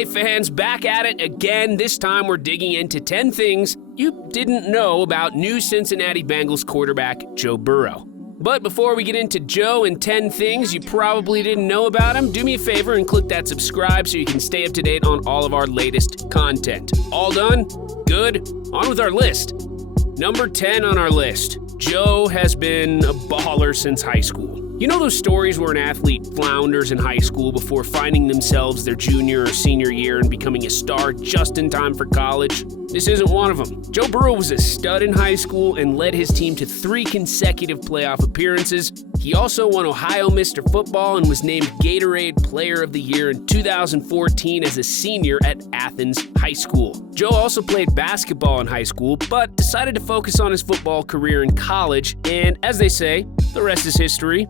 Okay, fans, back at it again. This time we're digging into 10 things you didn't know about new Cincinnati Bengals quarterback Joe Burrow. But before we get into Joe and 10 things you probably didn't know about him, do me a favor and click that subscribe so you can stay up to date on all of our latest content. All done? Good? On with our list. Number 10 on our list. Joe has been a baller since high school. You know those stories where an athlete flounders in high school before finding themselves their junior or senior year and becoming a star just in time for college? This isn't one of them. Joe Burrow was a stud in high school and led his team to 3 consecutive playoff appearances. He also won Ohio Mr. Football and was named Gatorade Player of the Year in 2014 as a senior at Athens High School. Joe also played basketball in high school, but decided to focus on his football career in college, and as they say, the rest is history.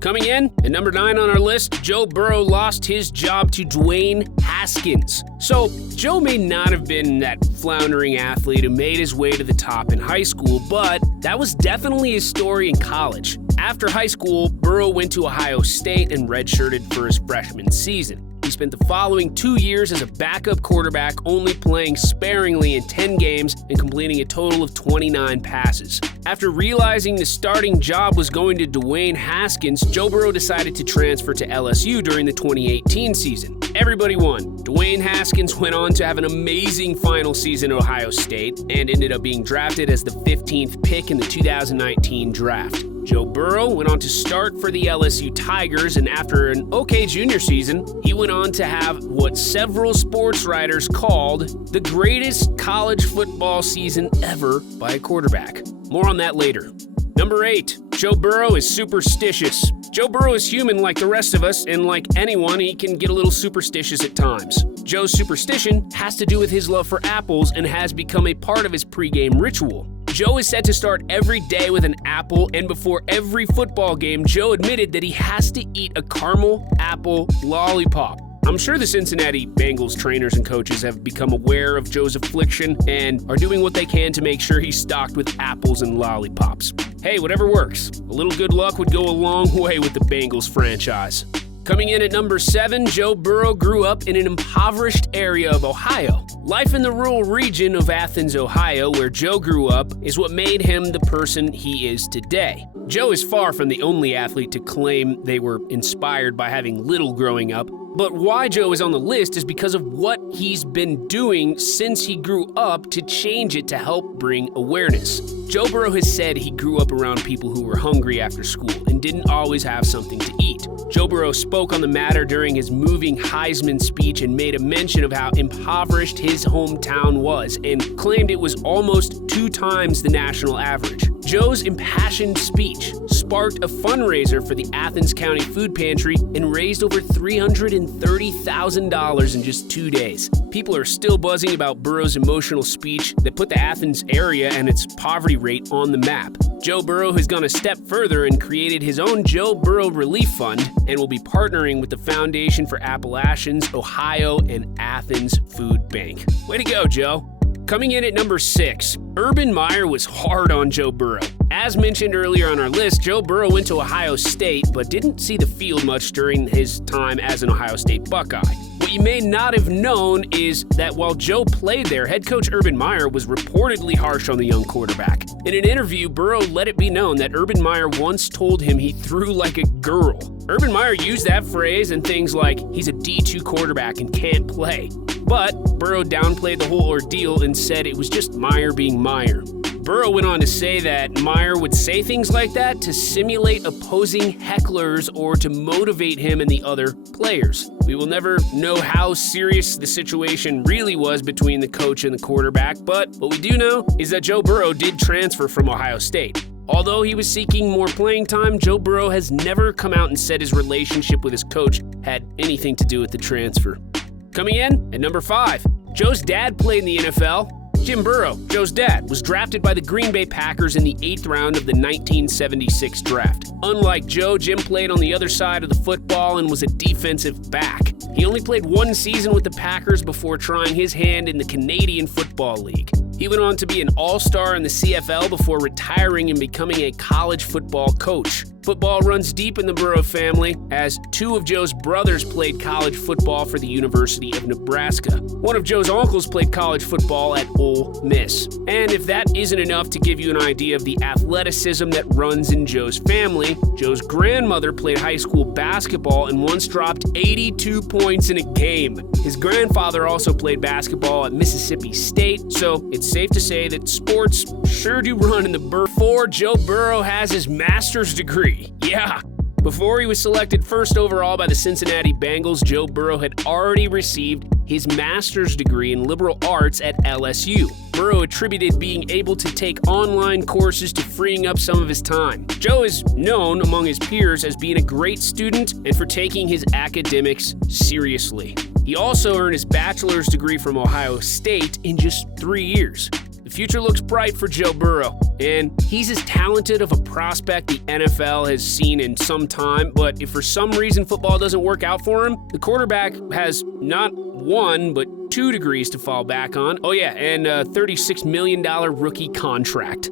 Coming in at number 9 on our list, Joe Burrow lost his job to Dwayne Haskins. So, Joe may not have been that floundering athlete who made his way to the top in high school, but that was definitely his story in college. After high school, Burrow went to Ohio State and redshirted for his freshman season. He spent the following 2 years as a backup quarterback, only playing sparingly in 10 games and completing a total of 29 passes. After realizing the starting job was going to Dwayne Haskins, Joe Burrow decided to transfer to LSU during the 2018 season. Everybody won. Dwayne Haskins went on to have an amazing final season at Ohio State and ended up being drafted as the 15th pick in the 2019 draft. Joe Burrow went on to start for the LSU Tigers, and after an okay junior season, he went on to have what several sports writers called the greatest college football season ever by a quarterback. More on that later. Number 8, Joe Burrow is superstitious. Joe Burrow is human like the rest of us, and like anyone, he can get a little superstitious at times. Joe's superstition has to do with his love for apples and has become a part of his pregame ritual. Joe is set to start every day with an apple, and before every football game, Joe admitted that he has to eat a caramel apple lollipop. I'm sure the Cincinnati Bengals trainers and coaches have become aware of Joe's affliction and are doing what they can to make sure he's stocked with apples and lollipops. Hey, whatever works. A little good luck would go a long way with the Bengals franchise. Coming in at number 7, Joe Burrow grew up in an impoverished area of Ohio. Life in the rural region of Athens, Ohio, where Joe grew up, is what made him the person he is today. Joe is far from the only athlete to claim they were inspired by having little growing up, but why Joe is on the list is because of what he's been doing since he grew up to change it to help bring awareness. Joe Burrow has said he grew up around people who were hungry after school and didn't always have something to eat. Joe Burrow spoke on the matter during his moving Heisman speech and made a mention of how impoverished his hometown was and claimed it was almost 2 times the national average. Joe's impassioned speech sparked a fundraiser for the Athens County Food Pantry and raised over $330,000 in just 2 days. People are still buzzing about Burrow's emotional speech that put the Athens area and its poverty rate on the map. Joe Burrow has gone a step further and created his own Joe Burrow Relief Fund and will be partnering with the Foundation for Appalachians, Ohio, and Athens Food Bank. Way to go, Joe. Coming in at number 6, Urban Meyer was hard on Joe Burrow. As mentioned earlier on our list, Joe Burrow went to Ohio State but didn't see the field much during his time as an Ohio State Buckeye. What you may not have known is that while Joe played there, head coach Urban Meyer was reportedly harsh on the young quarterback. In an interview, Burrow let it be known that Urban Meyer once told him he threw like a girl. Urban Meyer used that phrase and things like, he's a D2 quarterback and can't play. But Burrow downplayed the whole ordeal and said it was just Meyer being Meyer. Burrow went on to say that Meyer would say things like that to simulate opposing hecklers or to motivate him and the other players. We will never know how serious the situation really was between the coach and the quarterback, but what we do know is that Joe Burrow did transfer from Ohio State. Although he was seeking more playing time, Joe Burrow has never come out and said his relationship with his coach had anything to do with the transfer. Coming in at number 5, Joe's dad played in the NFL. Jim Burrow, Joe's dad, was drafted by the Green Bay Packers in the 8th round of the 1976 draft. Unlike Joe, Jim played on the other side of the football and was a defensive back. He only played 1 season with the Packers before trying his hand in the Canadian Football League. He went on to be an all-star in the CFL before retiring and becoming a college football coach. Football runs deep in the Burrow family, as two of Joe's brothers played college football for the University of Nebraska. One of Joe's uncles played college football at Ole Miss. And if that isn't enough to give you an idea of the athleticism that runs in Joe's family, Joe's grandmother played high school basketball and once dropped 82 points in a game. His grandfather also played basketball at Mississippi State, so it's safe to say that sports sure do run in the Burrow. Before Joe Burrow has his master's degree. Yeah. Before he was selected first overall by the Cincinnati Bengals, Joe Burrow had already received his master's degree in liberal arts at LSU. Burrow attributed being able to take online courses to freeing up some of his time. Joe is known among his peers as being a great student and for taking his academics seriously. He also earned his bachelor's degree from Ohio State in just 3 years. The future looks bright for Joe Burrow, and he's as talented of a prospect the NFL has seen in some time, but if for some reason football doesn't work out for him, the quarterback has not one, but 2 degrees to fall back on. Oh yeah, and a $36 million rookie contract.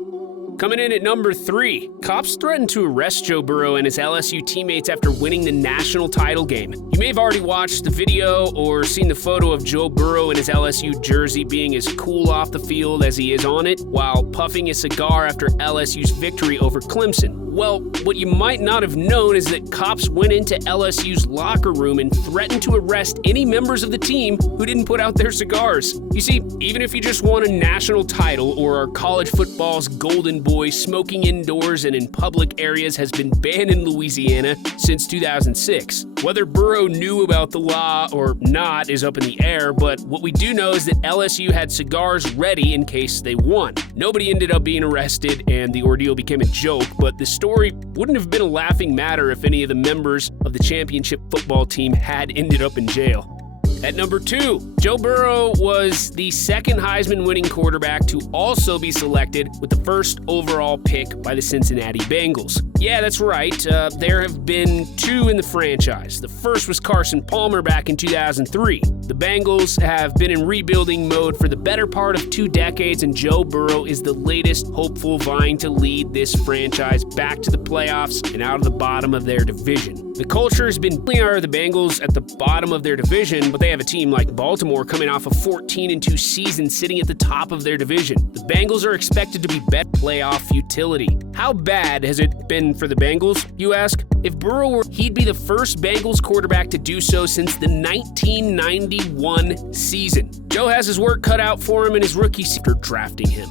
Coming in at number 3, cops threatened to arrest Joe Burrow and his LSU teammates after winning the national title game. You may have already watched the video or seen the photo of Joe Burrow in his LSU jersey being as cool off the field as he is on it, while puffing a cigar after LSU's victory over Clemson. Well, what you might not have known is that cops went into LSU's locker room and threatened to arrest any members of the team who didn't put out their cigars. You see, even if you just won a national title or are college football's golden boy, smoking indoors and in public areas has been banned in Louisiana since 2006. Whether Burrow knew about the law or not is up in the air, but what we do know is that LSU had cigars ready in case they won. Nobody ended up being arrested and the ordeal became a joke, but the story wouldn't have been a laughing matter if any of the members of the championship football team had ended up in jail. At number 2, Joe Burrow was the second Heisman-winning quarterback to also be selected with the first overall pick by the Cincinnati Bengals. Yeah, that's right. There have been 2 in the franchise. The first was Carson Palmer back in 2003. The Bengals have been in rebuilding mode for the better part of 2 decades, and Joe Burrow is the latest hopeful vying to lead this franchise back to the playoffs and out of the bottom of their division. The culture has been the Bengals at the bottom of their division, but they have a team like Baltimore coming off a 14-2 season sitting at the top of their division. The Bengals are expected to be better playoff futility. How bad has it been for the Bengals, you ask? If Burrow were, he'd be the first Bengals quarterback to do so since the 1991 season. Joe has his work cut out for him in his rookie season after drafting him.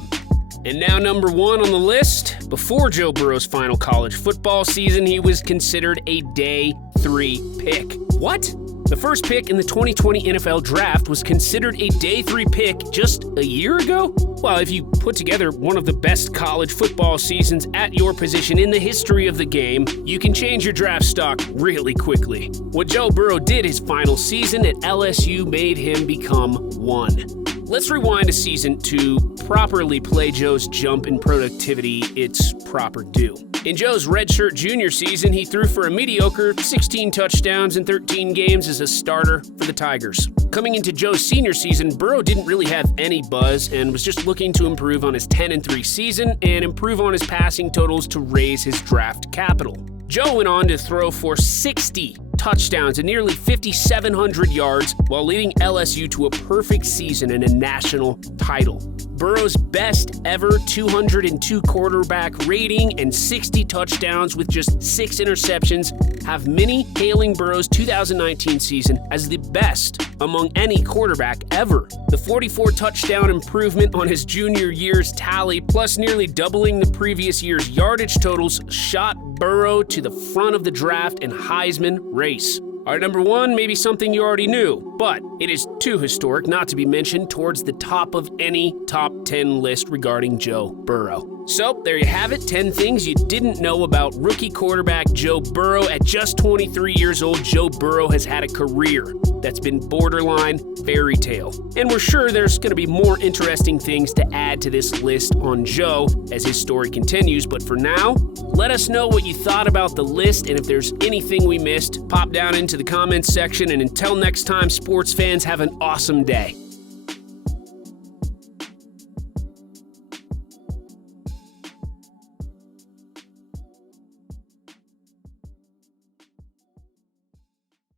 And now number 1 on the list, before Joe Burrow's final college football season, he was considered a day 3 pick. What? The first pick in the 2020 NFL Draft was considered a day 3 pick just a year ago? Well, if you put together one of the best college football seasons at your position in the history of the game, you can change your draft stock really quickly. What Joe Burrow did his final season at LSU made him become one. Let's rewind a season to properly play Joe's jump in productivity its proper due. In Joe's redshirt junior season, he threw for a mediocre 16 touchdowns in 13 games as a starter for the Tigers. Coming into Joe's senior season, Burrow didn't really have any buzz and was just looking to improve on his 10-3 season and improve on his passing totals to raise his draft capital. Joe went on to throw for 60 touchdowns and nearly 5,700 yards while leading LSU to a perfect season and a national title. Burrow's best ever 202 quarterback rating and 60 touchdowns with just 6 interceptions have many hailing Burrow's 2019 season as the best among any quarterback ever. The 44 touchdown improvement on his junior year's tally, plus nearly doubling the previous year's yardage totals, shot Burrow to the front of the draft and Heisman race. Our number 1 may be something you already knew, but it is too historic not to be mentioned towards the top of any top 10 list regarding Joe Burrow. So there you have it, 10 things you didn't know about rookie quarterback Joe Burrow. At just 23 years old, Joe Burrow has had a career that's been borderline fairy tale. And we're sure there's going to be more interesting things to add to this list on Joe as his story continues. But for now, let us know what you thought about the list, and if there's anything we missed, pop down into the comments section. And until next time, sports fans, have an awesome day.